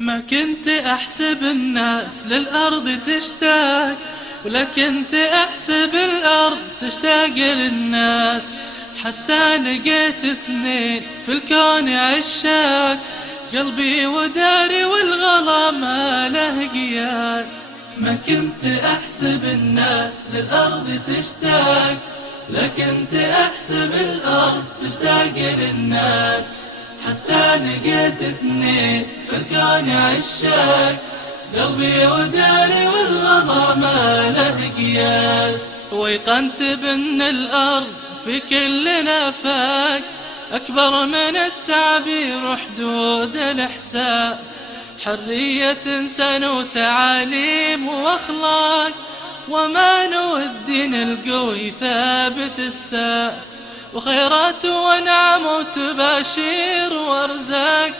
ما كنت أحسب الناس للأرض تشتاق، ولا كنت أحسب الأرض تشتاق للناس، حتى لقيت اثنين في الكون عشاق، قلبي وداري والغلا ما له قياس. ما كنت أحسب الناس للأرض تشتاق، لا كنت أحسب الأرض تشتاق للناس، حتى لقيت اثنين في الكون عشاق، قلبي وداري والغلا ما له قياس. ويقنت بأن الأرض في كل نفاق أكبر من التعبير وحدود الإحساس، حرية سن وتعاليم وأخلاق، ومان والدين القوي ثابت الساس، وخيرات ونعم وتباشير وارزاق،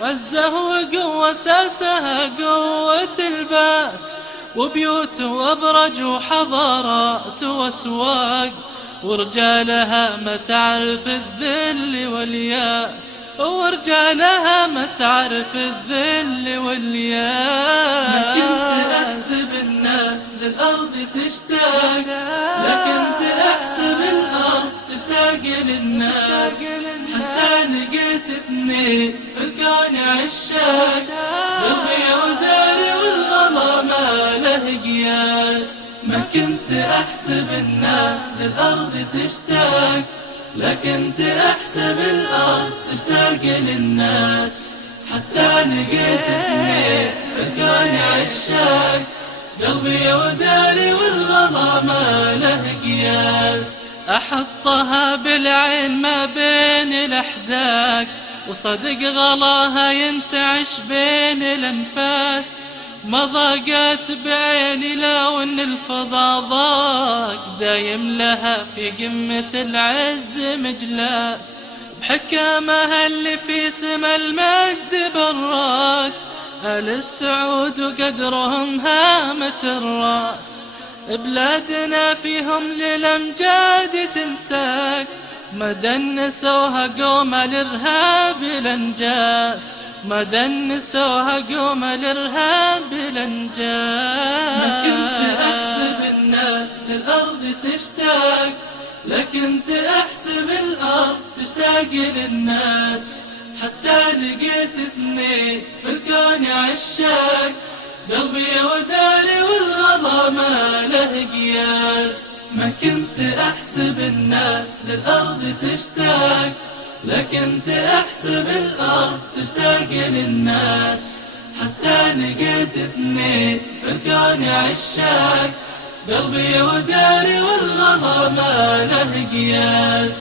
عزه وقوة ساسها قوة الباس، وبيوت وابرج وحضارات واسواق، ورجالها ما تعرف الذل والياس، ورجالها ما تعرف الذل والياس. ما كنت أحسب الناس للأرض تشتاق، لا كنت أحسب الأرض تشتاق للناس، حتى لقيت اثنين في الكون عشاق، قلبي وداري والغلا ما له قياس. ما كنت أحسب الناس للأرض تشتاق، لا كنت أحسب الأرض تشتاق للناس، حتى لقيت اثنين في الكون عشاق، قلبي وداري والغلا ما له قياس. أحطها بالعين ما بين الأحداق، وصدق غلاها ينتعش بين الأنفاس، ما ضاقت بعيني لو ان الفضا ضاق، دايم لها في قمة العز مجلاس، بحكامها اللي في سما المجد براق، آل السعود وقدرهم هامة الراس، بلادنا فيهم للأمجاد تنساك، ما دنسوها قوم الإرهاب الأنجاس، ما دنسوها قوم الإرهاب الأنجاس. ما كنت أحسب الناس للأرض تشتاق، لا كنت أحسب الأرض تشتاق للناس، حتى لقيت اثنين في الكون عشاق، قلبي وداري والغلا ما له قياس. ما كنت أحسب الناس للأرض تشتاق، لا كنت أحسب الأرض تشتاق للناس، حتى لقيت اثنين في الكون عشاق، قلبي وداري والغلا ما له قياس.